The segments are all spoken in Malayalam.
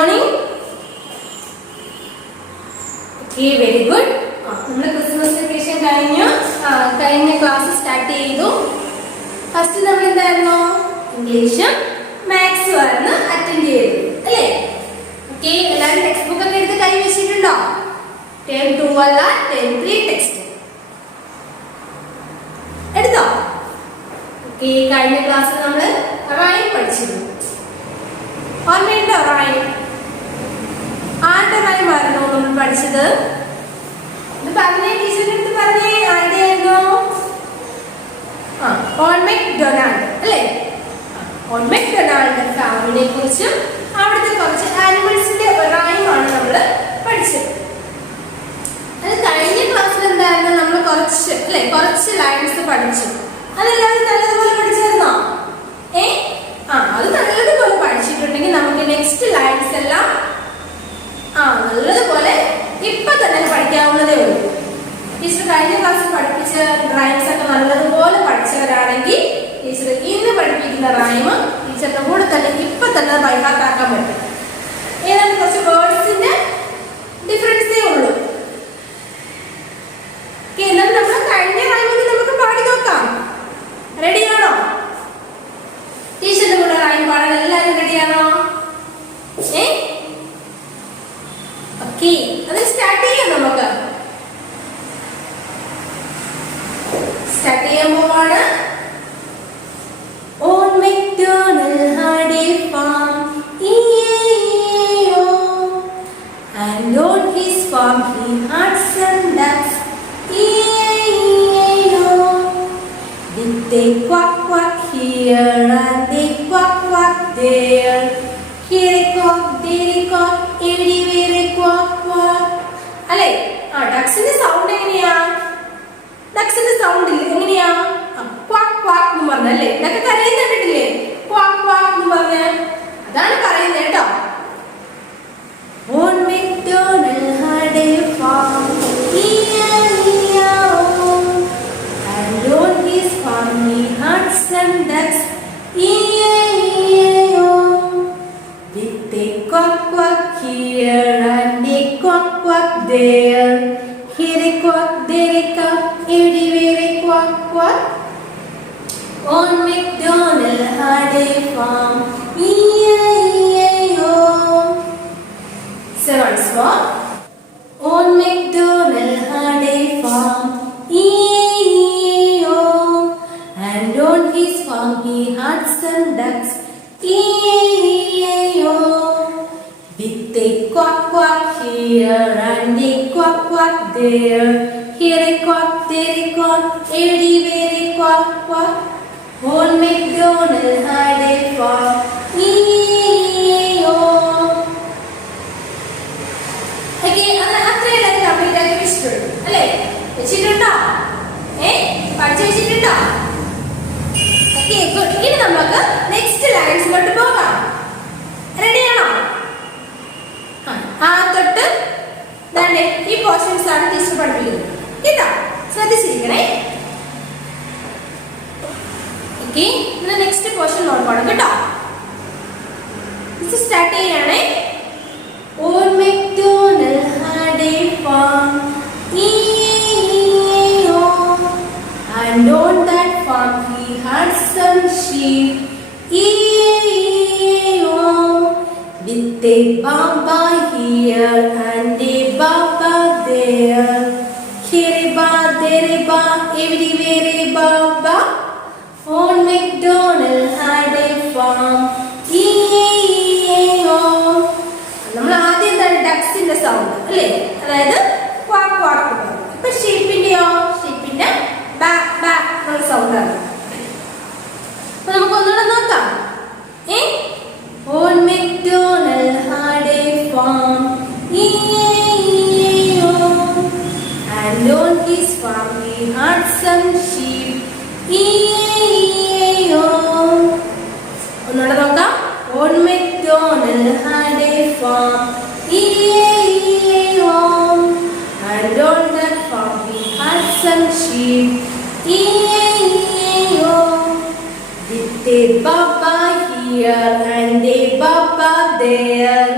morning. Okay, very good. നമ്മൾ ക്രിസ്മസ് വെക്കേഷൻ കഴിഞ്ഞ ക്ലാസ് സ്റ്റാർട്ട് ചെയ്തു. ഫസ്റ്റ് നമ്മൾ എന്തായിരുന്നു? ഇംഗ്ലീഷും മാത്സും ആയിരുന്നു അറ്റൻഡ് ചെയ്തത് അല്ലേ? ഓക്കെ, എല്ലാവരും ടെക്സ്റ്റ് ബുക്ക് ഒക്കെ എടുത്ത് കൈ വെച്ചിട്ടുണ്ടോ? ടേം 2 അല്ല, ടേം 3 ടെക്സ്റ്റ് എടുത്തോ? ഓക്കെ, കഴിഞ്ഞ ക്ലാസ്സിൽ നമ്മൾ റൈം പഠിച്ചിരുന്നു. ഓർമ്മയുണ്ടോ റൈം? ആരുടെ റൈം ആയിരുന്നു നമ്മൾ പഠിച്ചത്? ഇത് പറഞ്ഞേ, ടീച്ചറിന്റെ അടുത്ത് പറഞ്ഞേ, ആരുടെയായിരുന്നു? ഓൺ മെക്ഡൊണാൾഡ് അല്ലേ? ഓൺ മെക്ഡൊണാൾഡ് ഫാമിലിയെ കുറിച്ചും അവിടുത്തെ കുറച്ച് ആനിമൽസിന്റെ റൈമാണ് നമ്മൾ പഠിച്ചത്. അത് കഴിഞ്ഞ ക്ലാസ്സിൽ എന്തായിരുന്നു? നമ്മൾ കുറച്ച് ലൈൻസ് പഠിച്ചു. അതെല്ലാവരും നല്ലതുപോലെ പഠിച്ചായിരുന്നോ? അത് നല്ലതുപോലെ പഠിച്ചിട്ടുണ്ടെങ്കിൽ നമുക്ക് നെക്സ്റ്റ് ലൈൻസ് എല്ലാം നല്ലതുപോലെ ഇപ്പൊ തന്നെ പഠിക്കാവുന്നതേ ഉള്ളൂ. ടീച്ചർ കഴിഞ്ഞ ക്ലാസ്സിൽ പഠിപ്പിച്ച റൈംസ് ഒക്കെ നല്ലതുപോലെ പഠിച്ചവരാണെങ്കിൽ ടീച്ചർ ഇന്ന് പഠിപ്പിക്കുന്ന റൈം ടീച്ചറിന്റെ കൂടെ തന്നെ ഇപ്പൊ തന്നെ ബൈഹാർട്ടാക്കാൻ പറ്റും. ഏതാണ്ട് കുറച്ച് വേർഡ്സിന്റെ ഡിഫറൻസേ ഉള്ളൂ. എന്നാലും നമ്മൾ കഴിഞ്ഞ റൈമിൽ നമുക്ക് പാടി നോക്കാം. റെഡിയാണോ? ടീച്ചറിന്റെ കൂടെ റൈം പാടാൻ എല്ലാവരും റെഡിയാണോ? ഓക്കെ, അത് സ്റ്റാർട്ട് ചെയ്യാം. നമുക്ക് സ്റ്റാർട്ട് ചെയ്യാൻ പോവാണ്. On McDonald had a farm, E-A-E-O, and on his farm he had some ducks, E-A-E-O, with a quack quack here and a quack quack there, here a quack, there a quack, everywhere a quack quack. അല്ലേ? ഡക്സിന്റെ സൗണ്ട് എങ്ങനെയാ? ഡക്സിന്റെ സൗണ്ട് എങ്ങനെയാ? ക്വാക്ക് ക്വാക്ക് എന്ന് പറഞ്ഞല്ലേ? ഇതൊക്കെ കരയുന്ന കണ്ടിട്ടില്ലേ? ക്വാക്ക് ക്വാക്ക് എന്ന് പറഞ്ഞ അതാണ് പറയുന്നത് കേട്ടോ. On McDonald had a farm, E-I-E-O, and on his farm he had some ducks, E-I-E-O, with a quack quack here and a quack quack there, here a quack, there a quack, everywhere a quack quack. On MacDonald had a farm, E-I-E-O. So once more. On MacDonald had a farm, E-I-E-O, and on his farm he had some ducks, E-I-E-O, with a quack quack here and a quack quack there, here a quack, there a quack, everywhere a quack quack. On MacDonald had a farm, E-I-E-O. Okay, അത്രയും കംപ്ലീറ്റ് ആക്കി വെച്ചിട്ടുണ്ട് അല്ലേ? വെച്ചിട്ടുണ്ടോ? പഠിച്ചു വെച്ചിട്ടുണ്ടോ? Okay, good. ഇനി നമുക്ക് നെക്സ്റ്റ് ലൈൻസിലോട്ട് പോകാം. റെഡിയാണോ? തൊട്ട് ഈ പോർഷൻസ് ആണ് ടീച്ചർ പഠിപ്പിക്കുന്നത് കേട്ടോ. ശ്രദ്ധിച്ചിരിക്കണേ. ഓക്കെ, നെക്സ്റ്റ് പോർഷൻ നോക്കണം കേട്ടോ. ഇത് സ്റ്റാർട്ട് ചെയ്യണേ. On McDonald had a farm, E-I-E-O, and on that farm he had some sheep, E-I-E-O, with a baba here and a baba there, here a ba, there a ba, everywhere a baba. On MacDonald had a farm, E-I-E-O. നമ്മൾ ആദ്യം ഡക്സിന്റെ സൗണ്ട് അല്ലേ? അതായത് ക്വാക്ക് ക്വാക്ക്. ഇപ്പൊ ഷീപ്പിന്റെയോ? ഷീപ്പിന്റെ ബാ ബാ എന്നുള്ള സൗണ്ട് ആണ്. അപ്പൊ നമുക്ക് ഒന്നുകൂടെ നോക്കാം. On MacDonald had a farm, E-I-E-O, and on his farm he had some sheep, E-I-E-O. ഒന്നുകൂടെ നോക്കാം. On MacDonald had a farm, E-I-E-O, and on that farm he had some sheep, E-I-E-O, with a baba here and a baba there,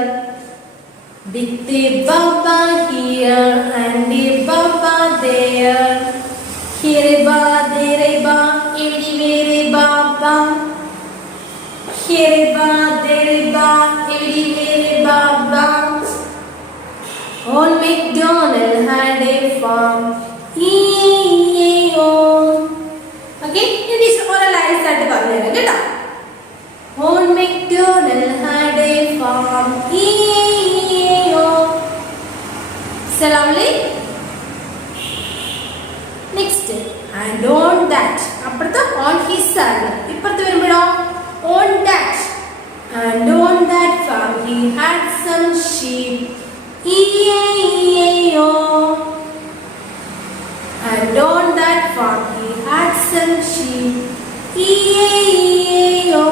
Big Baba here and the Baba there. Here ba, there ba, everywhere Baba. Here ba, there ba, everywhere Baba. Old MacDonald had a farm. E-A-O. Okay, this is all lines that are Old MacDonald had a farm. E-A-O. Salamli. Next, and on that. On his side. On that. And on that farm he had some sheep. E-A-E-A-O. And on that farm he had some sheep. E-A-E-A-O.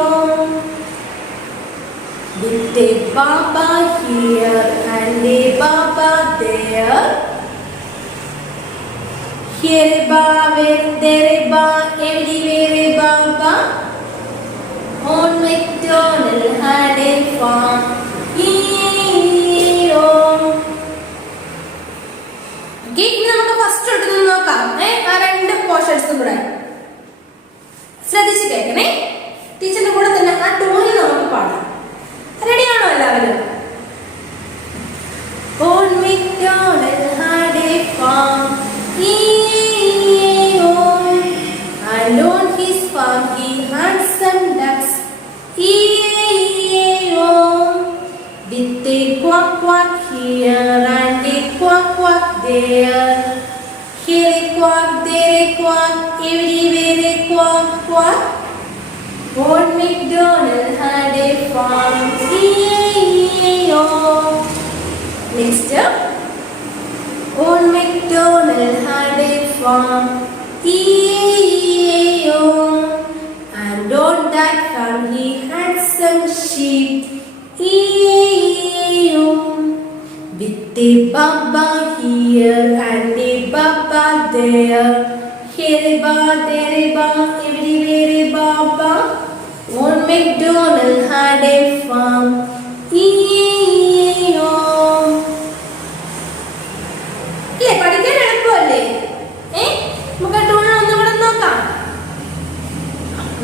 With a Baba here and a Baba there. Here ba, there ba, everywhere Baba. Old MacDonald had a farm. E-A-E-A-O. Okay, ഇനി നമുക്ക് ഫസ്റ്റ് എടുത്ത് നോക്കാം. ആ രണ്ട് പോർഷൻസും കൂടെ ശ്രദ്ധിച്ച് കേൾക്കണേ. ടീച്ചറിന്റെ കൂടെ തന്നെ ആ ടൂണിൽ നമുക്ക് പാടാം. റെഡിയാണോ എല്ലാവരും? Old MacDonald had a farm. E-A-E-A-O. And on his farm he had some ducks. E-A-E-A-O. With a quack quack here and a quack quack there. Here a quack, there a quack, everywhere a quack quack. Old MacDonald had a farm. E-A-E-A-O. Next up. Old MacDonald had a farm. E-A-E-A-O. And on that farm he had some sheep. E-A-E-A-O. With a Baba here and a Baba there. Here a ba, there a ba, everywhere a Baba. Old MacDonald had a farm. E-A-E-A-O. അല്ലേ, പഠിക്കാൻ എളുപ്പമല്ലേ? നമുക്ക് ആ ടൂണിൽ ഒന്നും കൂടെ നോക്കാം.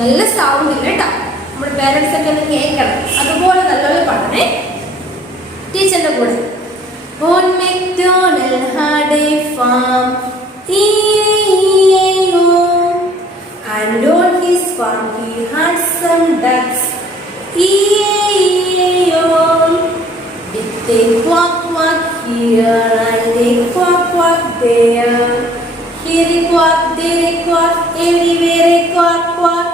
നല്ല സൗണ്ട് ഇല്ല കേട്ടോ, നമ്മുടെ പേരൻസ് ഒക്കെ ഒന്ന് കേൾക്കണം. അതുപോലെ നല്ലപോലെ പാടണേ ടീച്ചറിന്റെ കൂടെ. Old MacDonald had a farm. E-A-E-A-O. And on his farm he had some ducks. E-A-E-A-O. With a quack quack here and a quack quack there. Here a quack, there a quack, everywhere a quack quack.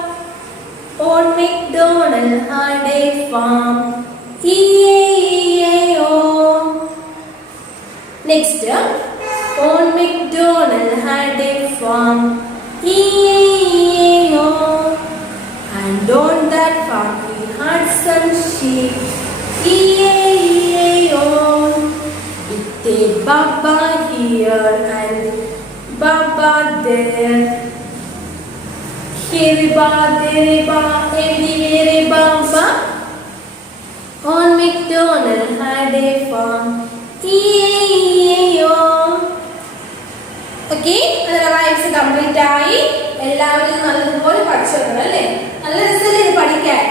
Old MacDonald had a farm. E-A-E-A-O. Next, Old MacDonald had a farm. E-A-E-A-O. And on that farm he had some sheep. E-A-E-A-O. With a Baba here and Baba there. Here ba, there ba, everywhere Baba. Old MacDonald had a farm. E-A-E-A-O. Okay, the rhymes complete ആയി. എല്ലാവരും നല്ലതുപോലെ പഠിച്ചു വെക്കണം അല്ലേ? നല്ല രസമല്ലേ ഇത് പഠിക്കാൻ?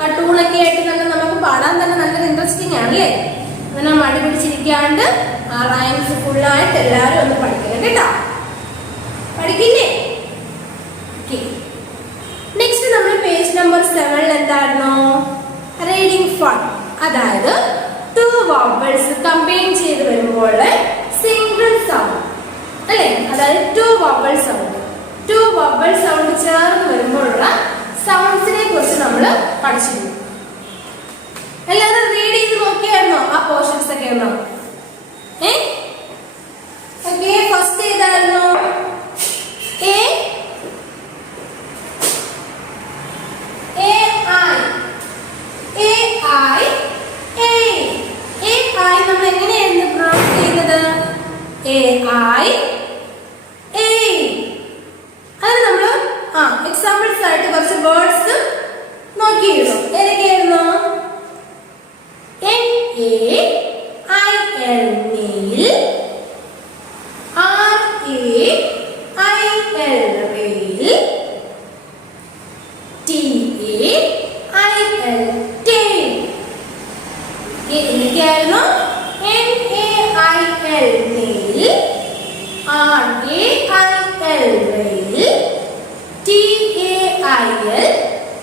ആ ടൂണൊക്കെ ആയിട്ട് തന്നെ നമുക്ക് പാടാൻ തന്നെ നല്ലൊരു ഇൻട്രസ്റ്റിംഗ് ആണല്ലേ? അങ്ങനെ മടി പിടിച്ചിരിക്കാണ്ട് ആ റൈംസ് ഫുള്ളായിട്ട് എല്ലാവരും ഒന്ന് പഠിക്കണം കേട്ടോ. പഠിക്കില്ലേ? നെക്സ്റ്റ് നമ്മൾ പേജ് നമ്പർ 7 എന്തായിരുന്നു? Reading fun. അതായത് ടു വവൽസ് കമ്പൈൻ ചെയ്ത് വരുമ്പോൾ സിംഗിൾ സൗണ്ട് അല്ലേ? അതായത് ടു വവൽ സൗണ്ട് ചേർന്ന് വരുമ്പോഴുള്ള സൗണ്ട്സിനെ കുറിച്ച് നമ്മൾ പഠിച്ചിരുന്നു. എല്ലാവരും റീഡ് ചെയ്ത് നോക്കിയായിരുന്നോ ആ പോർഷൻസ് ഒക്കെ ഉണ്ടോ? ഓക്കെ, ഫസ്റ്റ് ഏതായിരുന്നു? എ നമ്മൾ എങ്ങനെയായിരുന്നു പ്രൊനൗൺസ് ചെയ്യുന്നത്? A I A. അത് നമ്മൾ എക്സാമ്പിൾസ് ആയിട്ട് കുറച്ച് വേർഡ്സ് നോക്കിയിരുന്നു. ഏതൊക്കെയായിരുന്നു? N A nail. R-A-I-L rail. T-A-I-L tail. ഇതൊക്കെയായിരുന്നു N-A-I-L nail, R-A-I-L rail, T-A-I-L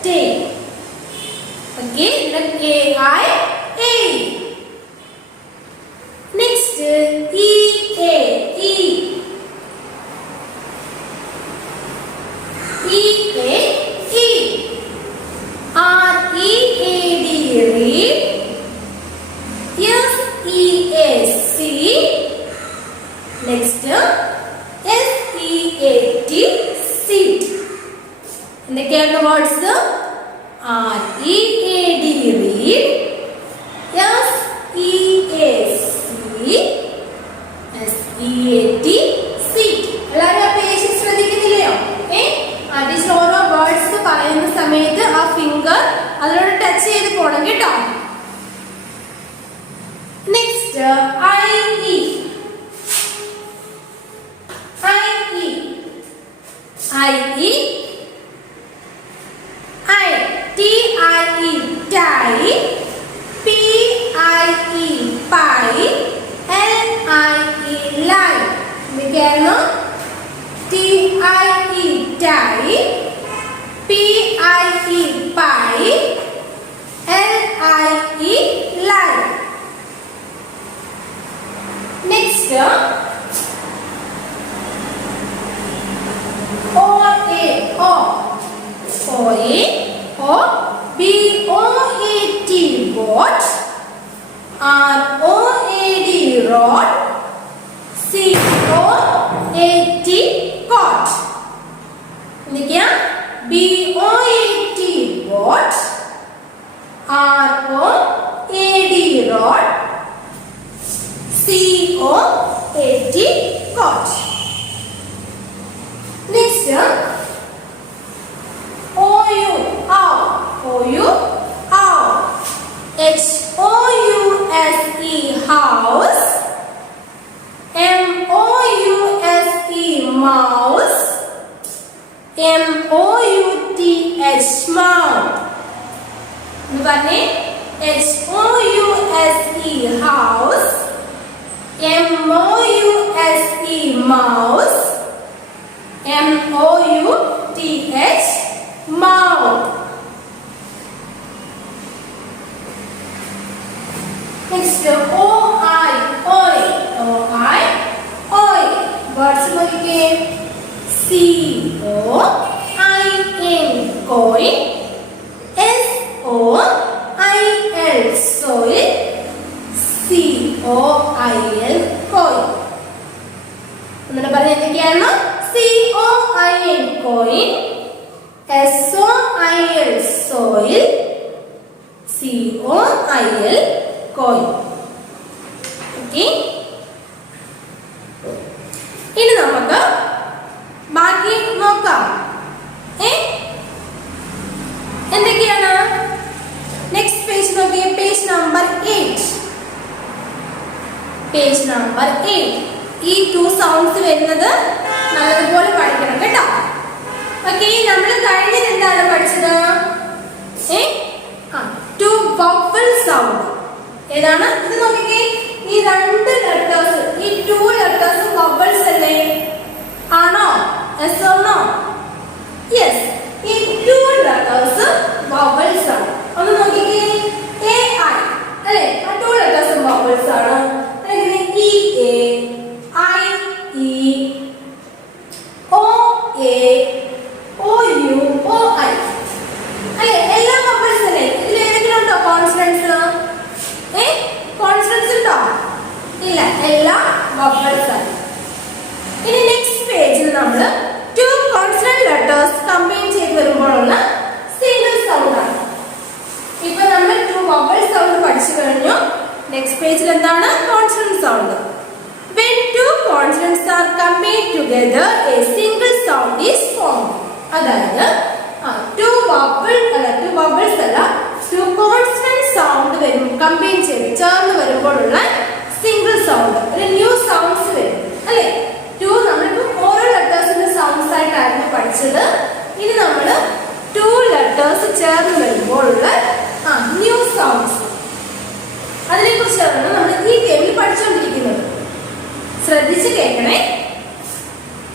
tail. Okay, then A-I-A. Next, E-A, E. E-A, E. R-E-A-D, read. S-E-A-C. Next, S-E-A-T, seat. എന്തൊക്കെയാണ് words? R-E-A-D, read. S-E-A-C, S-E-A-T, seat. എല്ലാവരും ആ പേജ് ശ്രദ്ധിക്കുന്നില്ലയോ? ടീച്ചർ ഓരോ വേർഡ്സ് പറയുന്ന സമയത്ത് ആ ഫിംഗർ അതിനോട് ടച്ച് ചെയ്ത് പോകണം കേട്ടോ. Next I-E. I-E. I-E. I. T-I-E. tie. P-I-E. pie. L-I-E. line. ഇതൊക്കെയായിരുന്നു T-I-E. tie. P-I-E. pie. L-I-E. line. Next, O-A. O. O-A. O. B-O-A-T. boat. R-O-A-D. rod. C-O-A-T. cot. എന്തൊക്കെയാ? B-O-A-T. boat. R-O-A-D. rod. C-O-A-T. cot. Next, O-U. owl. O-U. owl. H-O-U-S-E. house. M-O-U-S-E. mouse. M-O-U-T-H. mouth. എന്ന് പറഞ്ഞേ. H-O-U-S-E. house. M-O-U-S-E. mouse. M-O-U-T-H. mouth. Next, O-I. Oi. O-I. Oi. Words നോക്കിക്കേ. C-O-I-N. coin. S-O-I-L. soil. C-O-I-L. coin. എന്നിട്ട് പറഞ്ഞ എന്തൊക്കെയാണ്? C-O-I-N. coin. S-O-I-L. soil. C-O-I-L. coin. Okay. ഇനി നമുക്ക് ബാക്കി നോക്കാം. എന്തൊക്കെയാണ്? നെക്സ്റ്റ് പേജ് നോക്കിയേ. Page number 8. Page number 8. ഈ 2 സൗണ്ട്സ് വരുന്നത് നല്ലതുപോലെ പഠിക്കണം കേട്ടോ. ഓക്കെ, നമ്മൾ കഴിഞ്ഞത് എന്താണ് പഠിച്ചത്? 2 vowel sound. ഏതാണ് ഇത് നോക്കിക്കേ. ഈ 2 ലെറ്റേഴ്സ്, ഈ 2 ലെറ്റേഴ്സ് vowels അല്ലേ? ആണോ? yes or no? yes. ഈ 2 ലെറ്റേഴ്സ് vowels ആണ്. ഒന്ന് നോക്കിക്കേ. A I അല്ലേ? ആ 2 ലെറ്റേഴ്സ് vowels ആണ്. അല്ലെങ്കിൽ E A, I E, O A, O U, O I അല്ലേ? എല്ലാ vowels അല്ലേ? ഇതിൽ ഏതെങ്കിലും ഉണ്ടോ കോൺസണൻസ്? കോൺസണൻസ് ഉണ്ടോ? ഇല്ല, എല്ലാം vowels ആണ്. ഇനി നെക്സ്റ്റ് പേജിൽ നമ്മൾ 2 കോൺസണന്റ് ലെറ്റേഴ്സ് കമ്പൈൻ ചെയ്ത് വരുമ്പോഴുള്ള സിംഗിൾ സൗണ്ട് ആണ്. ഇപ്പൊ നമ്മൾ 2 vowel സൗണ്ട് പഠിച്ചു കഴിഞ്ഞു. നെക്സ്റ്റ് പേജിൽ എന്താണ്? Consonant sound. When 2 consonants are combined together, a single sound is formed. അതായത് 2 vowels അല്ല, 2 consonant sound വരും കമ്പൈൻ ചെയ്ത് ചേർന്ന് വരുമ്പോഴുള്ള സിംഗിൾ ആണ് നമ്മൾ ഈ ഗെയിമിൽ പഠിച്ചുകൊണ്ടിരിക്കുന്നത്. ശ്രദ്ധിച്ച് കേൾക്കണേ.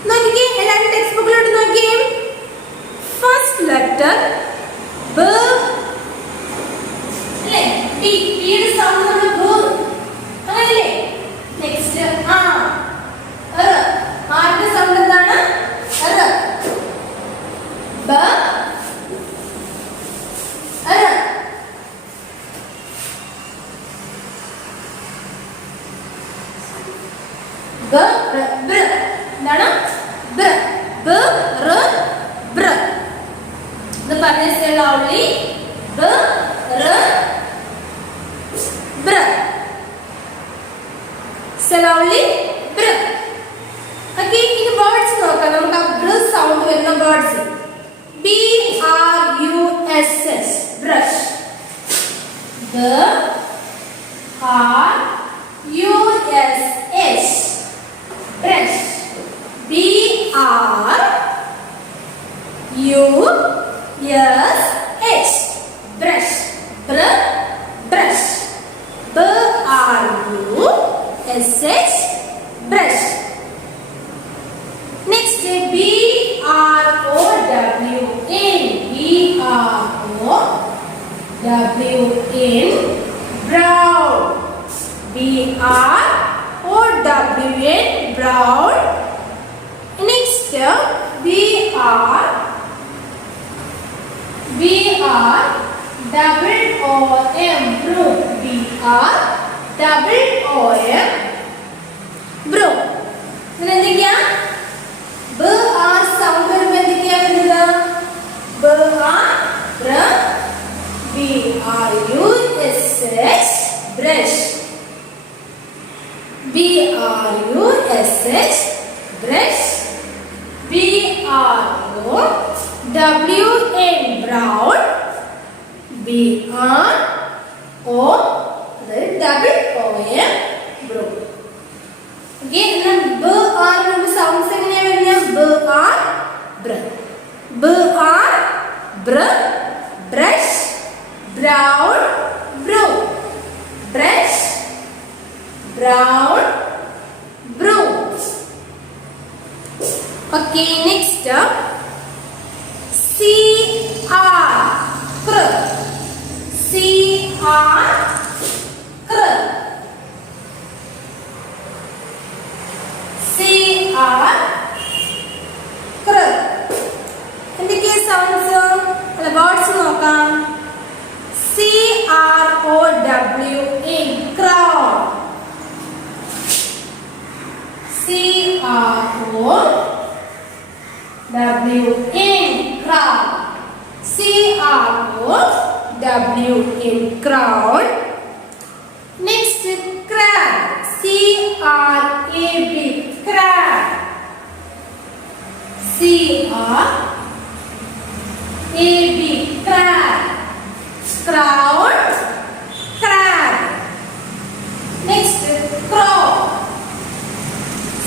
നോക്കിക്കേ, എല്ലാവരും ടെക്സ്റ്റ് ബുക്കിലോട്ട് നോക്കിയേ. ഫസ്റ്റ് ലെറ്റർ ബ അല്ലേ? പി. പിയുടെ സൗണ്ട് നമ്മൾ ബ അങ്ങനെയല്ലേ? നെക്സ്റ്റ് ആ ർ. ആരുടെ സൗണ്ട് എന്താണ്? ർ. ബ ർ. ബ ർ ബ്ര. എന്താണ്? ബ്ര. ബ ർ ബ്ര. ഇത് പറഞ്ഞ slowly. ബ ർ ബ്ര. slowly ബ്ര. ഓക്കേ, ഇനി വേർഡ്സ് നോക്കാം. നമുക്ക് ആ ബ്ര സൗണ്ട് വരുന്ന words. B R U S H brush. B R U S H brush. B R U S H brush. Brush. B R U S H brush. Next, B R O W N. B R O W N brown. B R O W N brown. Next, B R double O M broom. B R double O M broom. എന്തൊക്കെയാ? ബ ആർ സൗണ്ട് വരുമ്പോ എന്തൊക്കെയാ വരുന്നത്? ബ ആർ ബ്ര. B R U S H brush. B R U S H brush. B R O W N brown. B R O double O M broom. ബ ആർ സൗണ്ട്സ് എങ്ങനെയാ വരുന്നത്? ബ ആർ ബ്ര. ബ ആർ ബ്ര. Brush. Brown broom. Brush. Brown broom. Okay, next C R ക്ര. സി ആർ ക്ര. സി ആർ ക്ര. എന്തൊക്കെയാ സൗണ്ട്സ് അല്ല വേർഡ്സ് നോക്കാം. C R O W N crown. C R O W N crown. C R O W N crown. Next crab. C R A B crab. C R A B crab. Crown crab. Next crow.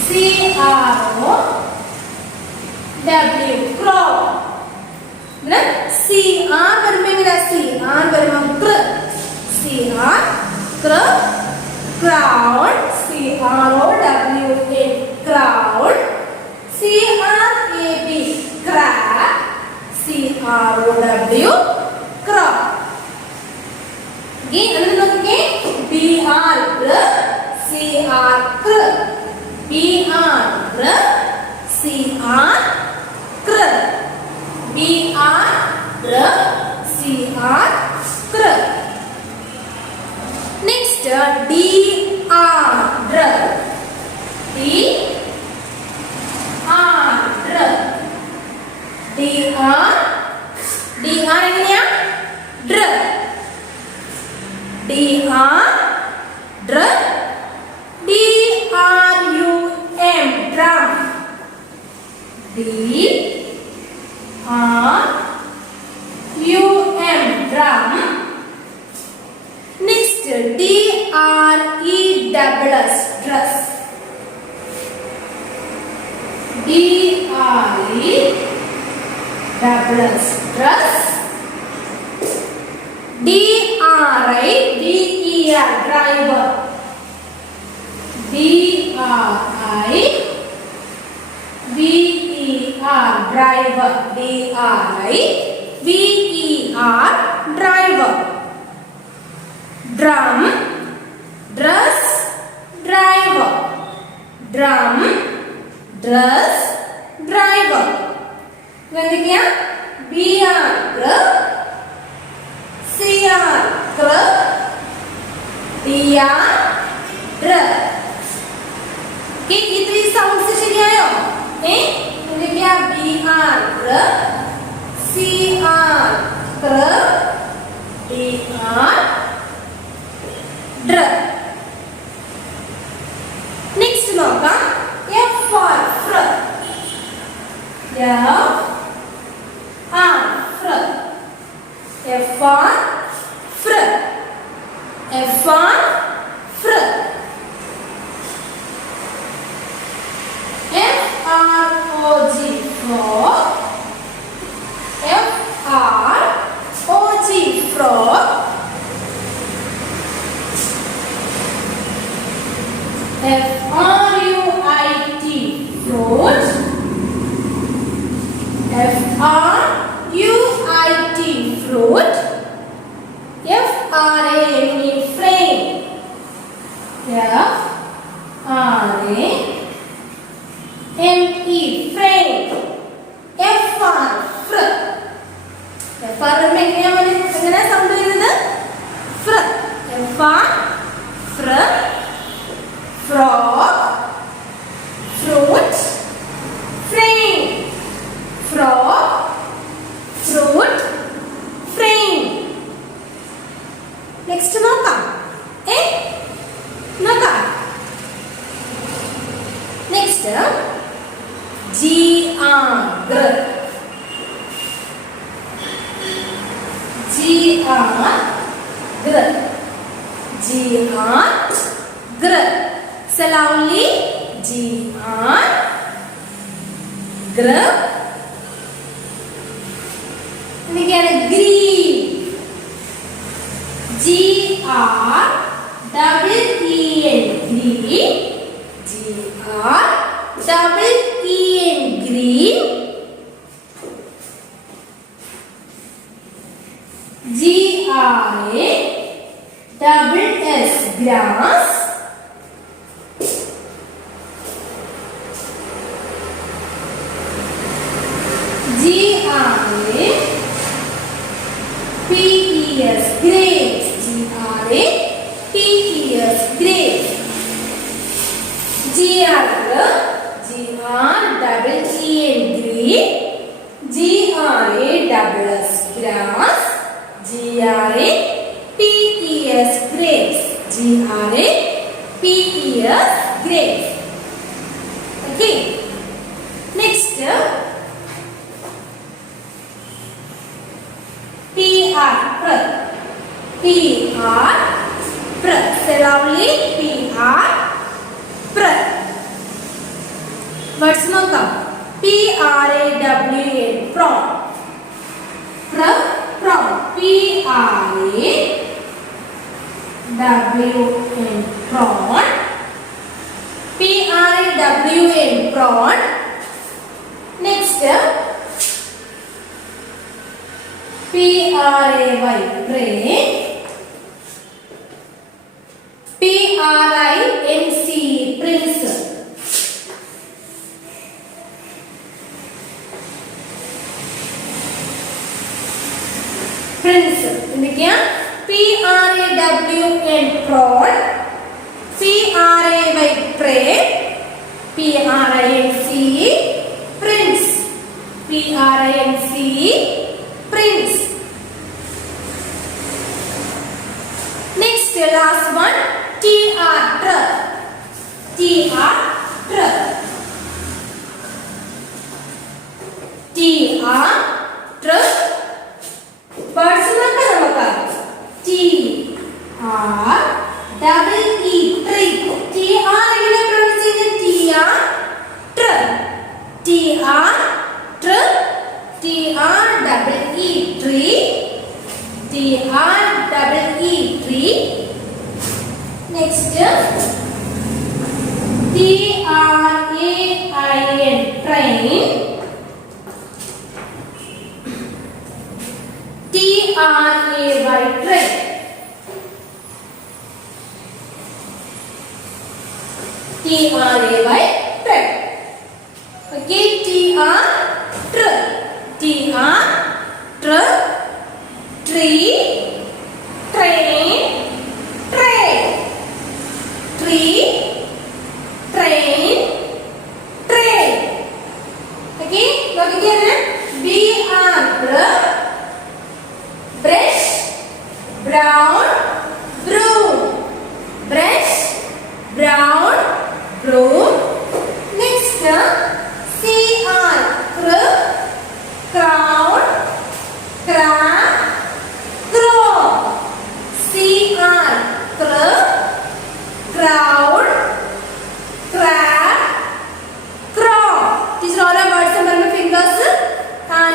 C R O W crow. C R വരുമ്പോ എങ്ങനെയാ? സി ആർ വരുമ്പോ ക്ര. സി ആർ ക്ര. Crown. C R O W N crown. C R A B crab. C R O W crow. നോക്കിക്കേ. ബി ആർ ബ്ര. സി ആർ ക്ര. ബി ആർ ബ്ര. സി ആർ ക്ര. ബി ആർ ബ്ര. സി ആർ ക്ര. നെക്സ്റ്റ് ഡി ആർ ഡ്ര. ഡി ആർ ഡ്ര. D R. ഡി ആർ എങ്ങനെയാ? ഡ്ര. ഡി ആർ ഡ്ര. D R U M drum. D R U M drum. Next D R E double S dress. D R E double S dress. D R I D E R driver. D-R-I V-E-R driver. D-R-I-V-E-R driver. Drum, dress, driver. Drum, dress, driver. എന്തൊക്കെയാ? B-R C-R D-R ഇത്രയും സൗണ്ട്സ് ശരിയായോ? എന്തൊക്കെയാ? B-R C-R D-R നെക്സ്റ്റ് നോക്കാം. F-R F-R F-R F-R-O-G frog. F-R-O-G frog. F-R-U-I-T fruit. F-R-U-I-T fruit. F-R-A-M-E frame. F-R-A-M-E frame. F-R F-R എങ്ങനെ സൗണ്ട് വരുന്നത്? F-R frog fruit frame. Frog fruit frame. Next നോക്കാം. നോക്കാം. Next G-R Say loudly. G-R എന്തൊക്കെയാണ്? green. G-R-E-E-N green. G-R-E-E-N green. G-R-A-S-S grass. G-R-A-P-E-S grapes. G-R-A-P-E-S grapes. G-R-E-E-N green. G-R-A-S-S grass. G-R-A-P-E-S grapes. G-R-A-P-E-S grapes. Okay. Next. P-R P-R Say loudly. P-R Words നോക്കാം. P-R-A-W-N prawn. Prawn. P-R-A-W-N prawn. P-R-A-W-N prawn. Next. P-R-A-Y pray. P-R-I-N-C prince. എന്തൊക്കെയാ? P-R-A-W-N prawn. P-R-A-Y pray. P-R-I-N-C prince. P-R-I-N-C prince. Next, last one. T-R T-R T-R Birds നമുക്ക് T-R-E-E T-R എങ്ങനെ പ്രൊനൗൺസ് ചെയ്യുന്നത്? T-R T-R-E-E tree T-R-E-E tree Next, T-R-A-I-N, train. T-R-A-Y, train. T-R-A-Y, train. Okay, T-R-Tr, T-R-Tr, tree, train, train, tree, train, train. Okay, look again. B-R, brush, brown, broom, brush, brown, broom. Next, C-R, crown, crab, crow. C-R, crowd, crab, crow. Teacher, all our words and fingers.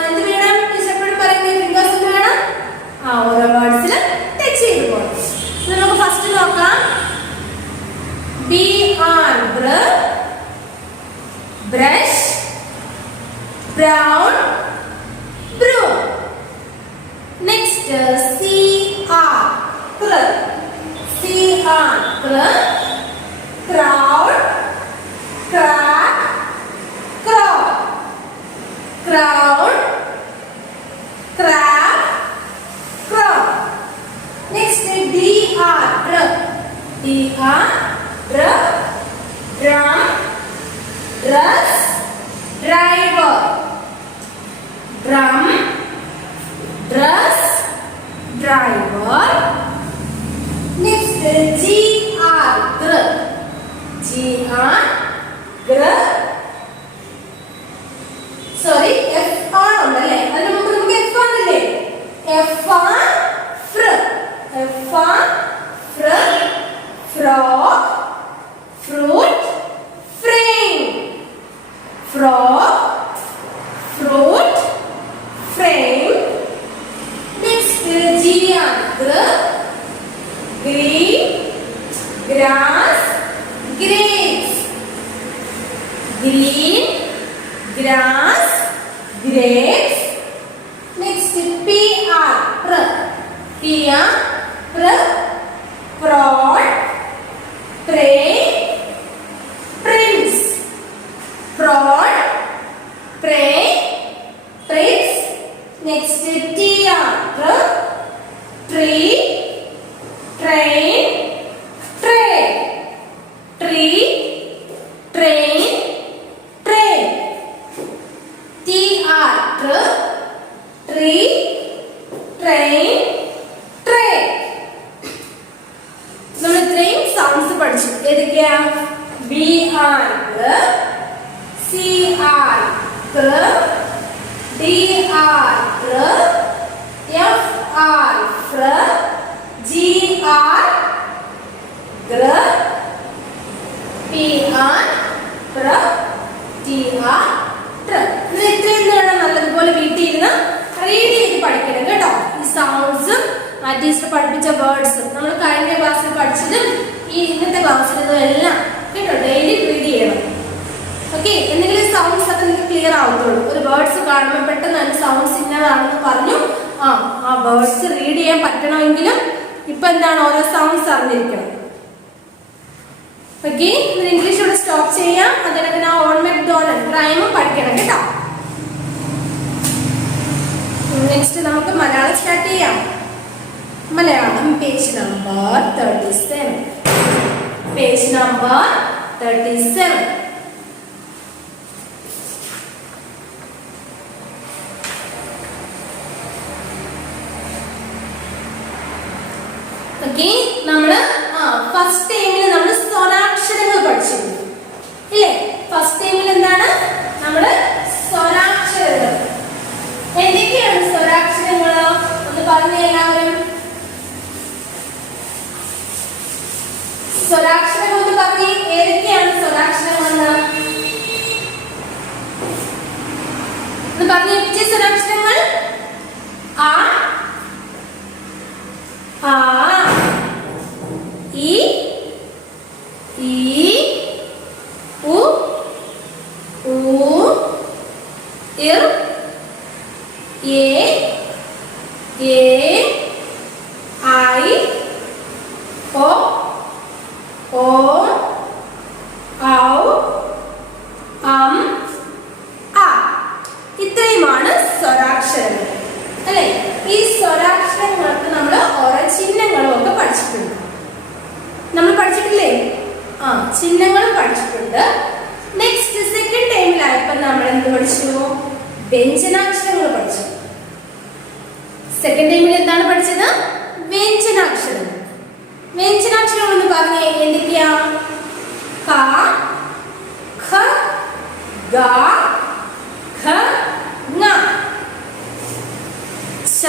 എന്ത് വേണം ടീച്ചർ എപ്പോഴും പറയുന്നത് ഫിംഗേഴ്സ് എന്ത് വേണം ഓരോ വേർഡ്സിൽ ടച്ച് ചെയ്ത് പോകണം. നമുക്ക് ഫസ്റ്റ് നോക്കാം. B-R, brush, brown, broom. Next, C-R, C-R, crowd, crab, crow. Crowd, crab, crow. Next, D-R, D-R, drum, dress, driver. Drum, dress, driver. Next, G-R, G-R, sorry, F-R ഉണ്ടല്ലേ, അതിന് മുമ്പ് നമുക്ക് F-R ഇല്ലേ, F-R, F-R, frog, fruit, frame. Frog, fruit, frame. Next, G-R, green, grass, grapes. Green, grass, grapes. Next, P-R, P-R, prod, pray, prince. Prod, pray, prince. Next, T-R, tree, train, tray. Tree, train, tray. T-R, tree, train, tray. നമ്മൾ ഇത്രയും സൗണ്ട്സ് പഠിച്ചു. ഏതൊക്കെയാ? B-R, C-R, D-R, F-R, G-R, P-R, T-R. ഇത് ഇത്രയും നേരം നല്ലതുപോലെ വീട്ടിൽ ഇരുന്ന് റീഡ് ചെയ്ത് പഠിക്കണം കേട്ടോ. ഈ സൗണ്ട്സും ആ ടീച്ചർ പഠിപ്പിച്ച വേർഡ്സും നമ്മൾ കഴിഞ്ഞ ക്ലാസ്സിൽ പഠിച്ചതും ഈ ഇന്നത്തെ ക്ലാസ്സിലും എല്ലാം കേട്ടോ ഡെയിലി റീഡ് ചെയ്യണം. ഓക്കെ, എന്തെങ്കിലും സൗണ്ട്സ് ഒക്കെ നിങ്ങൾക്ക് ക്ലിയർ ആവത്തുള്ളൂ. ഒരു വേർഡ്സ് കാണുമ്പോൾ പെട്ടെന്ന് അതിന് സൗണ്ട്സ് ഇന്നതാണെന്ന് പറഞ്ഞു ആ വേർഡ്സ് റീഡ് ചെയ്യാൻ പറ്റണമെങ്കിലും ഇപ്പൊ എന്താണ് ഓരോ സൗണ്ട്സ് അറിഞ്ഞിരിക്കണം. ഓക്കെ, ഇംഗ്ലീഷോട് സ്റ്റോപ്പ് ചെയ്യാം. അതിനകത്ത് ആ ഓൺ മെക്ഡോണൽഡ് റൈമും പഠിക്കണം കേട്ടോ. നെക്സ്റ്റ് നമുക്ക് മലയാളം സ്റ്റാർട്ട് ചെയ്യാം. Malayalam page number 37. Page number 37. Okay, നമ്മള് ഫസ്റ്റ് ടൈമിൽ നമ്മൾ സ്വരാക്ഷരങ്ങൾ പഠിച്ചിരുന്നു ഇല്ലേ? ഫസ്റ്റ് ടൈമിൽ എന്താണ് നമ്മള് സ്വരാക്ഷരങ്ങൾ. എന്തൊക്കെയാണ് സ്വരാക്ഷരങ്ങൾ ഒന്ന് പറഞ്ഞേ എല്ലാവരും. സ്വരാക്ഷരങ്ങൾ ഒന്ന് പറഞ്ഞേ, ഏതൊക്കെയാണ് സ്വരാക്ഷരങ്ങൾ ഒന്ന് പറഞ്ഞേ. സ്വരാക്ഷരങ്ങൾ ആ, ആ, ഇ, ഈ ഉ ഊ ഇർ എ ഐ ഒ ഓ ഔ അം ആ. ഇത്രയുമാണ് സ്വരാക്ഷരങ്ങൾ അല്ലെ. ഈ സ്വരാക്ഷരങ്ങൾക്ക് നമ്മൾ ഓരോ ചിഹ്നങ്ങളും ഒക്കെ പഠിച്ചിട്ടുണ്ട്. നമ്മൾ പഠിച്ചിട്ടില്ലേ? ചിഹ്നങ്ങളും പഠിച്ചിട്ടുണ്ട്. നെക്സ്റ്റ് സെക്കൻഡ് ടൈമിലായപ്പോൾ നമ്മൾ എന്ത് പഠിച്ചു? വ്യഞ്ജനാക്ഷരങ്ങൾ പഠിച്ചു. സെക്കൻഡ് ടൈമിൽ എന്താണ് പഠിച്ചത്? വ്യഞ്ജനാക്ഷരങ്ങൾ. വ്യഞ്ജനാക്ഷരങ്ങൾ എന്ന് പറഞ്ഞേ എന്തൊക്കെയാ? ക, ഖ, ഗ, ഘ, ങ, ച,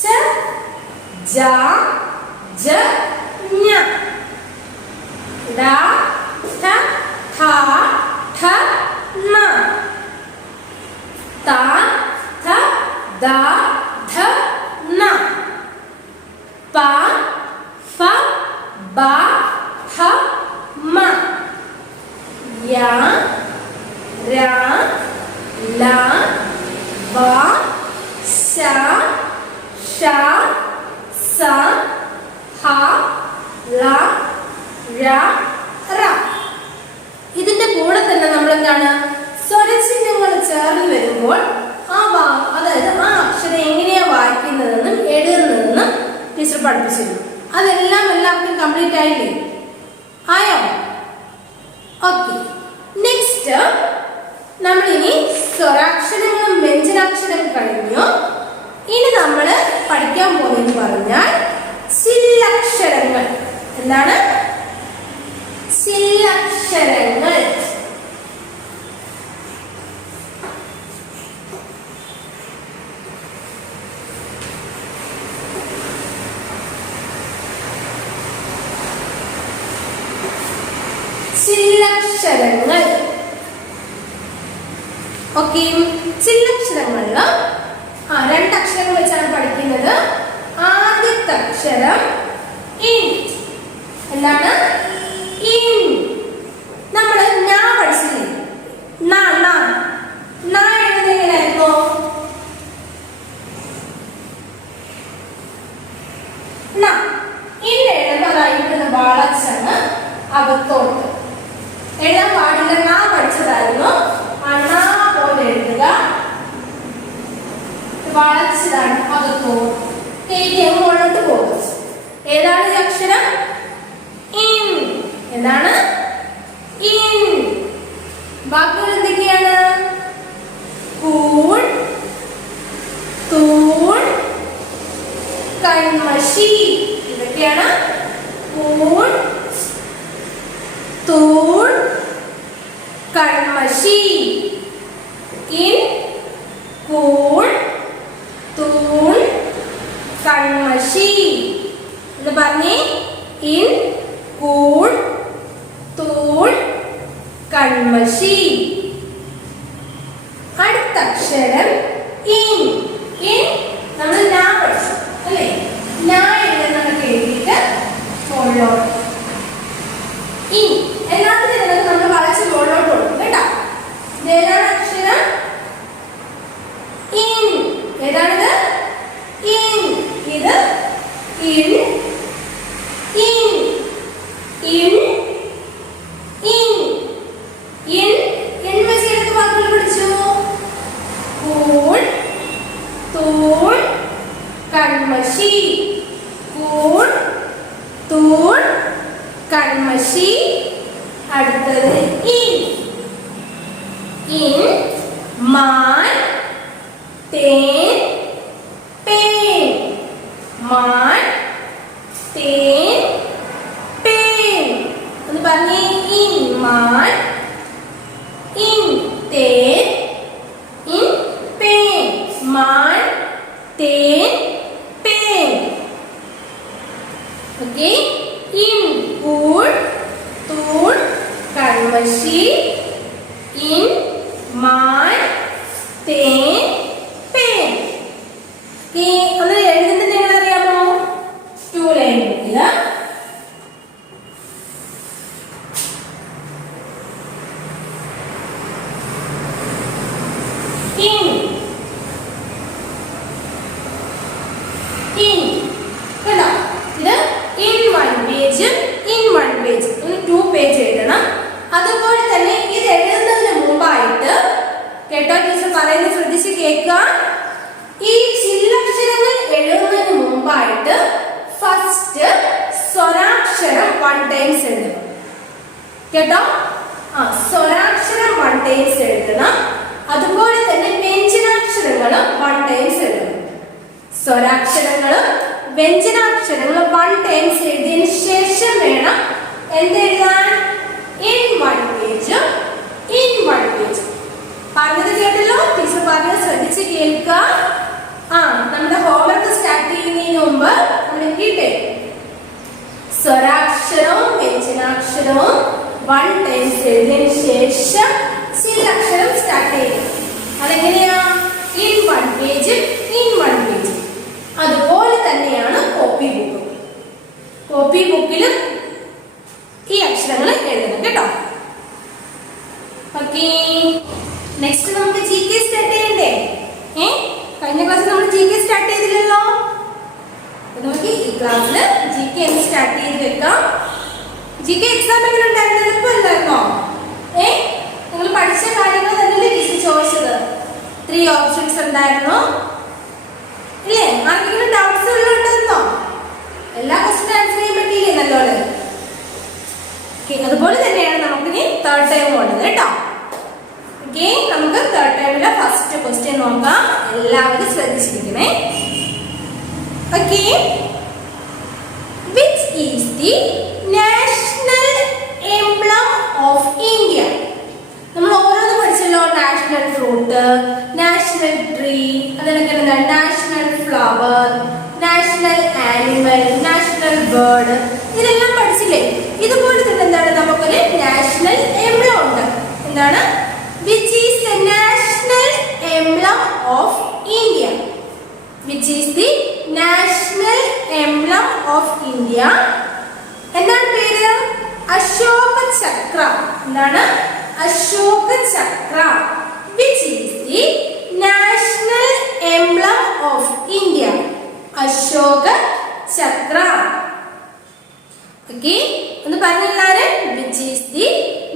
ഛ, ജ, ജ, ഞ, ഡ, ഠ, ഠ, ഠ, ണ, ത, ഥ, ദ, ധ, ന, പ, ഫ, ബ, ഭ, മ, യ, ര, ല, വ, ശ, ഷ, സ, ഹ, ള, ര, റ. ഇതിന്റെ കൂടെ തന്നെ നമ്മൾ എന്താണ് സ്വരചിഹ്നങ്ങൾ ചേർന്ന് വരുമ്പോൾ അതായത് ആ അക്ഷരം എങ്ങനെയാ വായിക്കുന്നതെന്നും എഴുതുന്നതെന്നും ടീച്ചർ പഠിപ്പിച്ചിരുന്നു. അതെല്ലാം എല്ലാവർക്കും കംപ്ലീറ്റ് ആയില്ലേ? ആയോ? ഓക്കെ. നെക്സ്റ്റ് നമ്മളിനി സ്വരാക്ഷരങ്ങളും വ്യഞ്ജനാക്ഷരങ്ങളും കഴിഞ്ഞു. ഇനി നമ്മൾ പഠിക്കാൻ പോകുന്നത് പറഞ്ഞാൽ ചില്ലക്ഷരങ്ങൾ. എന്താണ്? ചില്ലക്ഷരങ്ങൾ. ചില്ലക്ഷരങ്ങൾ. ഓക്കെ. ചില്ലക്ഷരങ്ങളില് രണ്ടക്ഷരങ്ങൾ വെച്ചാണ് പഠിക്കുന്നത്. ആദ്യത്തെ അക്ഷരം ഇൻ. എന്താണ്? ഇൻ. നമ്മള് ഞാ പഠിച്ചില്ലേ? ന എഴുതുന്നത് എങ്ങനെയായിരുന്നു? ഇൻ എഴുതുന്നതായിട്ട് വളച്ചണ് അകത്തോട്ട് എഴുതാൻ പാടില്ല. നാ പഠിച്ചതായിരുന്നു. അണ പോലെ എഴുതുക. വളച്ചതാണ് അകത്തോട്ട്. മുകളിലോട്ട് പോകുക. ഏതാണ് ഈ അക്ഷരം? ഇൻ. എന്താണ്? ഇൻ. ബാക്കികൾ എന്തൊക്കെയാണ്? കൂൺ, തൂൺ, കൺമഷി. ഇതൊക്കെയാണ് കൂൺ, തൂൺ, കൺമഷി. ഇൻ, കൂൺ, തൂൺ, കൺമഷി എന്ന് പറഞ്ഞേ. ഇൻ, കൂൺ, തൂൺ, കൺമഷി. അടുത്ത അക്ഷരം ഇൻ. ഇൻ നമ്മൾ നാ പഠിച്ചു അല്ലേ? നാ എഴുതുന്നതൊക്കെ എഴുതിയിട്ട് മുകളിലോട്ട്. ഇൻ എല്ലാത്തിനും നമ്മൾ വളച്ച് മുകളിലോട്ട് കൊടുക്കും കേട്ടോ. ഏതാണ് അക്ഷരം? ഇൻ. ഏതാണിത്? ഇൻ. ഇത് in, in, in, in. In വെച്ച് എടുത്ത് വാക്കുകൾ പഠിച്ചു. കൂൺ, തൂൺ, കൺമഷി. കൂൺ, തൂൺ, കൺമഷി. അടുത്തത് ഇൻ. ഇൻ, മാൻ, തേൻ, പേൻ. മാൻ, തേൻ, പേൻ എന്ന് പറഞ്ഞേ. ഇൻ, മാൻ, ഇൻ, തേൻ, ഇൻ, പേൻ. മാൻ, തേൻ, പേൻ. ഓക്കെ. ഇൻ, കൂൺ, തൂൺ, കൺമഷി. ഇൻ, മാൻ, തേൻ, പേൻ. ഒന്ന് എഴുതുന്നത് നിങ്ങൾ അറിയാമോ? 2 ലൈൻ എഴുതുക. കേൾക്കുക. ഈ ചില്ലക്ഷരങ്ങൾ എഴുതുന്നതിന് മുമ്പായിട്ട് ഫസ്റ്റ് സ്വരാക്ഷരം 1 ടൈംസ് എഴുതണം. കേട്ടോ? സ്വരാക്ഷരം 1 ടൈംസ് എഴുതണം. അതുപോലെ തന്നെ വ്യഞ്ജനാക്ഷരങ്ങളും 1 ടൈംസ് എഴുതണം. സ്വരാക്ഷരങ്ങളും വ്യഞ്ജനാക്ഷരങ്ങളും 1 ടൈംസ് എഴുതിയതിനു ശേഷം വേണം എന്തെഴുതാൻ? in 1 page. പറഞ്ഞത് കേട്ടല്ലോ? ടീച്ചർ പറഞ്ഞത് ശ്രദ്ധിച്ച് കേൾക്കുക. നമ്മുടെ ഹോംവർക്ക് സ്റ്റാർട്ട് ചെയ്യുന്നതിന് മുമ്പ് നമ്മൾ കേട്ടേ സ്വരാക്ഷരവും വ്യഞ്ജനാക്ഷരവും 1 ടൈംസ് എഴുതിയതിനു ശേഷം ചില്ലക്ഷരം സ്റ്റാർട്ട് ചെയ്യും. അതെങ്ങനെയാ? in 1 page. അതുപോലെ തന്നെയാണ് കോപ്പി ബുക്കിൽ ഈ അക്ഷരങ്ങൾ എഴുതണം കേട്ടോ. ഓക്കേ, നെക്സ്റ്റ് നമുക്ക് GK സ്റ്റാർട്ട് ചെയ്യണ്ടേ? കഴിഞ്ഞ ക്ലാസ്സിൽ നമ്മൾ GK സ്റ്റാർട്ട് ചെയ്തില്ലല്ലോ. നമുക്ക് ഈ ക്ലാസ്സിൽ GK സ്റ്റാർട്ട് ചെയ്ത് വെക്കാം. GK എക്സാം എങ്ങനെ ഉണ്ടായിരുന്നു? എളുപ്പമല്ലായിരുന്നോ? നിങ്ങൾ പഠിച്ച കാര്യങ്ങൾ തന്നെയല്ലേ ടീച്ചർ ചോദിച്ചത്? 3 ഓപ്ഷൻസ് ഉണ്ടായിരുന്നു ഇല്ലേ? ആർക്കെങ്കിലും ഡൗട്ട്സ് ഉള്ളതുണ്ടോ? എല്ലാ ക്വസ്റ്റ്യനും ആൻസർ ചെയ്യാൻ പറ്റിയില്ലേ നല്ലോണം? അതുപോലെ തന്നെയാണ് നമുക്കിനി തേർഡ് ടൈം ഉള്ളത് കേട്ടോ. ഓക്കെ, നമുക്ക് തേർഡ് ടൈമിലെ ഫസ്റ്റ് ക്വസ്റ്റ്യൻ നോക്കാം. എല്ലാവരും ശ്രദ്ധിച്ചിരിക്കണേ. Okay, which is the national emblem of India? നമ്മൾ ഓരോന്ന് പഠിച്ചല്ലോ. നാഷണൽ ഫ്രൂട്ട്, നാഷണൽ ട്രീ, അതിനൊക്കെ എന്താണ് national flower, national animal, national bird, ഇതെല്ലാം പഠിച്ചില്ലേ? ഇതുപോലെ തന്നെ എന്താണ് നമുക്കൊരു നാഷണൽ എംബ്ലം ഉണ്ട്. എന്താണ്? Which is the national emblem of India? Which is the national emblem of India? എന്താണ് പേര്? അശോക ചക്ര. എന്താണ്? Ashoka Chakra. Which is the national emblem of India? Ashoka Chakra. Okay, ഒന്ന് പറഞ്ഞെല്ലാരും. Which is the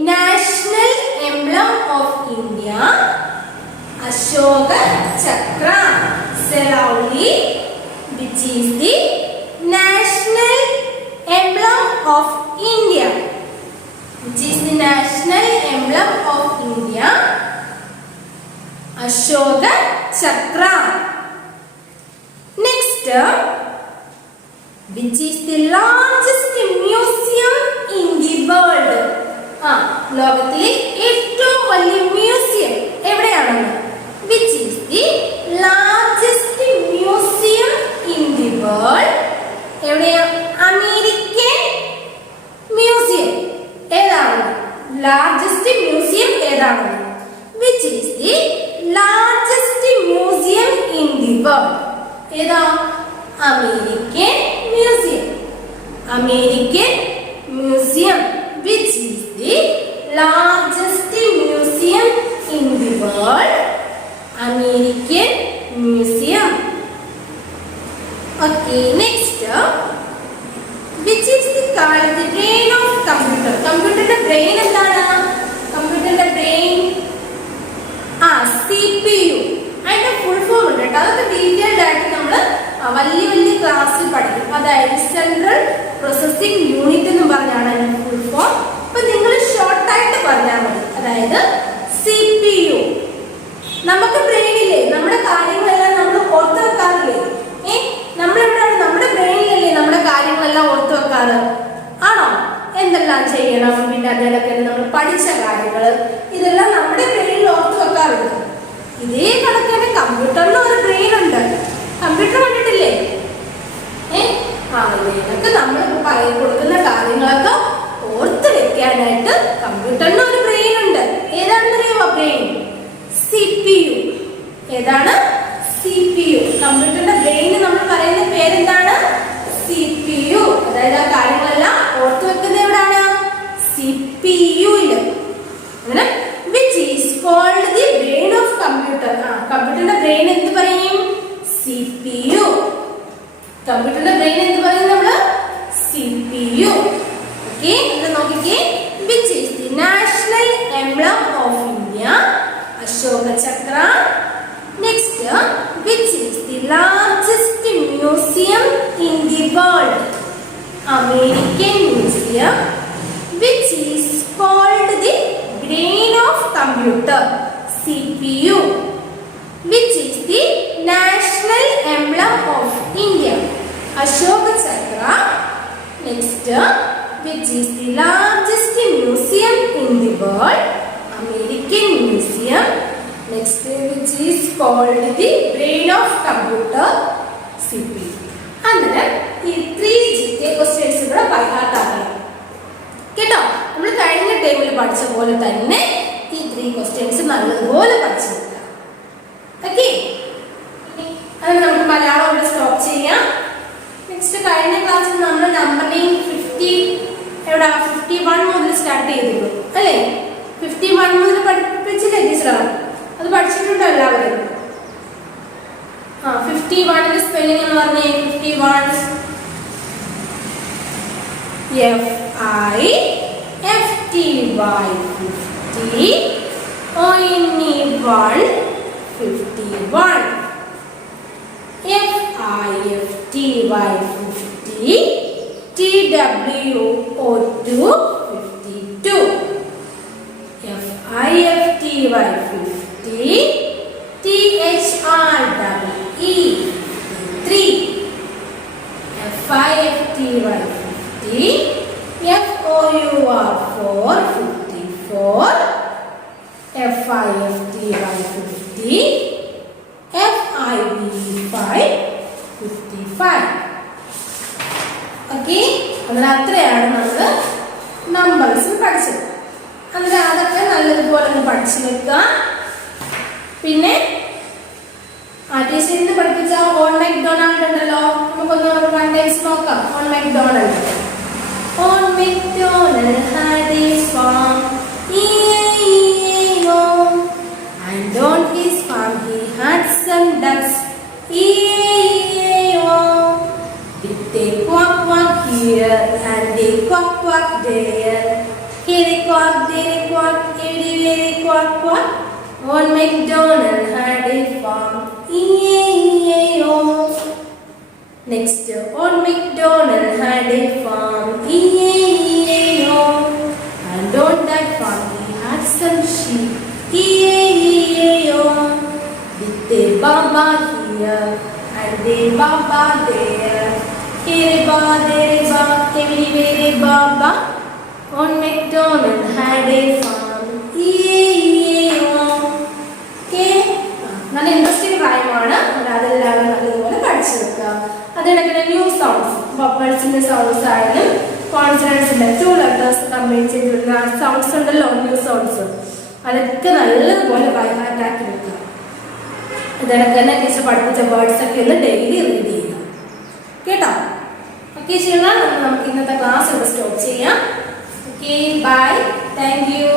national emblem of India? Ashoka Chakra. Slowly. Which is the national emblem of India? Which is the national emblem of India? Ashoka Chakra. Next, which is the largest museum in the world? ലോകത്തിലെ ഏറ്റവും വലിയ മ്യൂസിയം എവിടെയാണെന്ന്? Which is the largest museum in the world? എവിടെയാ? അമേരിക്കൻ മ്യൂസിയം ഏതാണ്? ലാർജസ്റ്റ് മ്യൂസിയം ഏതാണ്? Which is the largest museum in the world? ഏതാ? American museum. American museum. Which is the largest museum in the world? American museum. Okay, next. Which is called the brain of computer? കമ്പ്യൂട്ടറിന്റെ ബ്രെയിൻ എന്താണ്? കമ്പ്യൂട്ടറിന്റെ ബ്രെയിൻ CPU. അതിന്റെ ഫുൾ ഫോം ഉണ്ട് കേട്ടോ. അതൊക്കെ ഡീറ്റെയിൽഡ് ആയിട്ട് നമ്മൾ വലിയ ക്ലാസ്സിൽ പഠിക്കും. അതായത് സെൻട്രൽ പ്രോസസ്സിംഗ് യൂണിറ്റ് എന്ന് പറഞ്ഞാണ് അതിന്റെ ഫുൾ ഫോം. അപ്പൊ നിങ്ങൾ ഷോർട്ട് ആയിട്ട് പറഞ്ഞാൽ മതി. അതായത് CPU. നമുക്ക് ബ്രെയിൻ ഇല്ലേ? നമ്മുടെ കാര്യങ്ങളെല്ലാം നമ്മൾ ഓർത്ത് വെക്കാറില്ലേ? നമ്മളെവിടെയാണ്? നമ്മുടെ ബ്രെയിനിലല്ലേ നമ്മുടെ കാര്യങ്ങളെല്ലാം ഓർത്ത് വെക്കാറ്? ആണോ? എന്തെല്ലാം ചെയ്യണം, പിന്നെ അതിലൊക്കെ നമ്മൾ പഠിച്ച കാര്യങ്ങൾ, ഇതെല്ലാം നമ്മുടെ ബ്രെയിനിൽ ഓർത്ത് വെക്കാറുണ്ട്. ഇതേ കണക്കാണ് കമ്പ്യൂട്ടറിന് ഒരു ബ്രെയിൻ ഉണ്ട്. കമ്പ്യൂട്ടർ കണ്ടിട്ടില്ലേ? ഇതിനൊക്കെ നമ്മൾ കൊടുക്കുന്ന കാര്യങ്ങളൊക്കെ ഓർത്ത് വെക്കാനായിട്ട് കമ്പ്യൂട്ടറിന് ഒരു ബ്രെയിൻ ഉണ്ട്. ഏതാണെന്ന് അറിയാമോ ബ്രെയിൻ? CPU. ഏതാണ്? CPU. കമ്പ്യൂട്ടറിന്റെ ബ്രെയിൻ നമ്മൾ പറയുന്ന പേരെന്താണ്? CPU. അതായത് ആ കാര്യങ്ങളെല്ലാം ഓർത്തു വെക്കുന്നത് എവിടാണ്? CPU-ല്. അങ്ങനെ which is called the brain of computer. കമ്പ്യൂട്ടറിന്റെ ബ്രെയിൻ എന്ത് പറയും? CPU. കമ്പ്യൂട്ടറിന്റെ ബ്രെയിൻ എന്ത് പറയും നമ്മള്? CPU. ഓക്കെ, ഇത് നോക്കിക്കേ. which is the national emblem of India? Ashoka Chakra. Next, which is the largest museum in the world? American Museum. Which is called the brain of computer? CPU. Which is the national emblem of India? Ashoka Chakra. Next, which is the largest museum in the world? American Museum. Next, which is called the brain of computer? CPU. അങ്ങനെ ഈ 3 GK ക്വസ്റ്റ്യൻസ് ഇവിടെ ബൈ ഹാർട്ട് ആക്കണം കേട്ടോ. നമ്മൾ കഴിഞ്ഞ ടൈമിൽ പഠിച്ച പോലെ തന്നെ ഈ 3 ക്വസ്റ്റ്യൻസ് നല്ലതുപോലെ പഠിച്ചു നോക്കാം. ഓക്കെ, അങ്ങനെ നമുക്ക് മലയാളം ഇവിടെ സ്റ്റോപ്പ് ചെയ്യാം. നെക്സ്റ്റ് കഴിഞ്ഞ ക്ലാസ്സിൽ നമ്മൾ നമ്പറിംഗ് 50 എവിടെ 51 മുതൽ സ്റ്റാർട്ട് ചെയ്തിരുന്നു അല്ലേ? 51 മുതൽ പഠിപ്പിച്ചില്ലേ ടീച്ചറാണ്? അത് പഠിച്ചിട്ടുണ്ടോ എല്ലാവരും? 51 സ്പെല്ലിംഗ് എന്ന് പറഞ്ഞേ. 51 FIFTY 50 ONE1 51 FIFTY 50 TWO2 52 FIFTY 50 THREE 3 FIFTY 50 FOUR 4 54 FIFTY 50 FIB 55. Okay, അങ്ങനെ അത്രയാണ് നമ്മൾ നമ്പേഴ്സ് പഠിച്ചത്. അങ്ങനെ അതൊക്കെ നല്ലതുപോലെ ഒന്ന് പഠിച്ചു വെക്കുക. പിന്നെ ടീച്ചറിന് പഠിപ്പിച്ച ഓൺ മെക്ഡൊണാൾഡ് ഉണ്ടല്ലോ, നമുക്കൊന്ന് 1 ടൈംസ് നോക്കാം. On McDonald. On McDonald had a farm, E-A-E-A-O, and on his farm he had some ducks, E-A-E-A-O. Did they quack quack here and they quack quack there, here they quack, there they quack, everywhere they quack quack. On MacDonald had a farm, E-A-E-A-O. Next, on MacDonald had a farm, E-A-E-A-O. And on that farm he had some sheep, E-A-E-A-O. Did they baba here and they baba there, here ba, there ba, everywhere baba. On MacDonald had a farm, E-A-E-A-O. നല്ല ഇൻട്രസ്റ്റിംഗ് റൈമാണ്. അതെല്ലാവരും നല്ലതുപോലെ പഠിച്ചു വെക്കുക. അതിനിടയ്ക്ക് ന്യൂ സൗണ്ട്സ്, ബബിൾസിന്റെ സൗണ്ട്സ് ആയാലും കോൺസണൻസിന്റെ 2 ലെറ്റേഴ്സ് കമ്പൈൻ ചെയ്തിരുന്ന സൗണ്ട്സ് ഉണ്ടല്ലോ, ന്യൂ സൗണ്ട്സ്, അതൊക്കെ നല്ലതുപോലെ ബൈ ഹാർട്ട് ആക്കി വെക്കുക. ഇതിനൊക്കെ തന്നെ ടീച്ചർ പഠിപ്പിച്ച വേർഡ്സ് ഒക്കെ ഒന്ന് ഡെയിലി റീഡ് ചെയ്യുക കേട്ടോ. ഓക്കെ ചെയ്യണം. നമുക്ക് ഇന്നത്തെ ക്ലാസ് ഇവിടെ സ്റ്റോപ്പ് ചെയ്യാം. Okay, bye, thank you.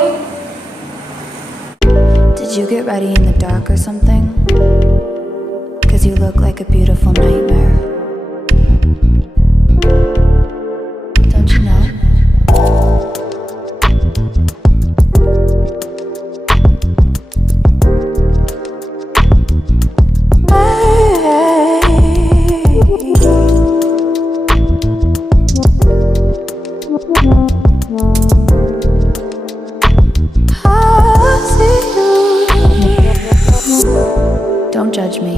Did you get ready in the dark or something? 'Cause you look like a beautiful nightmare. Don't you know? Don't judge me.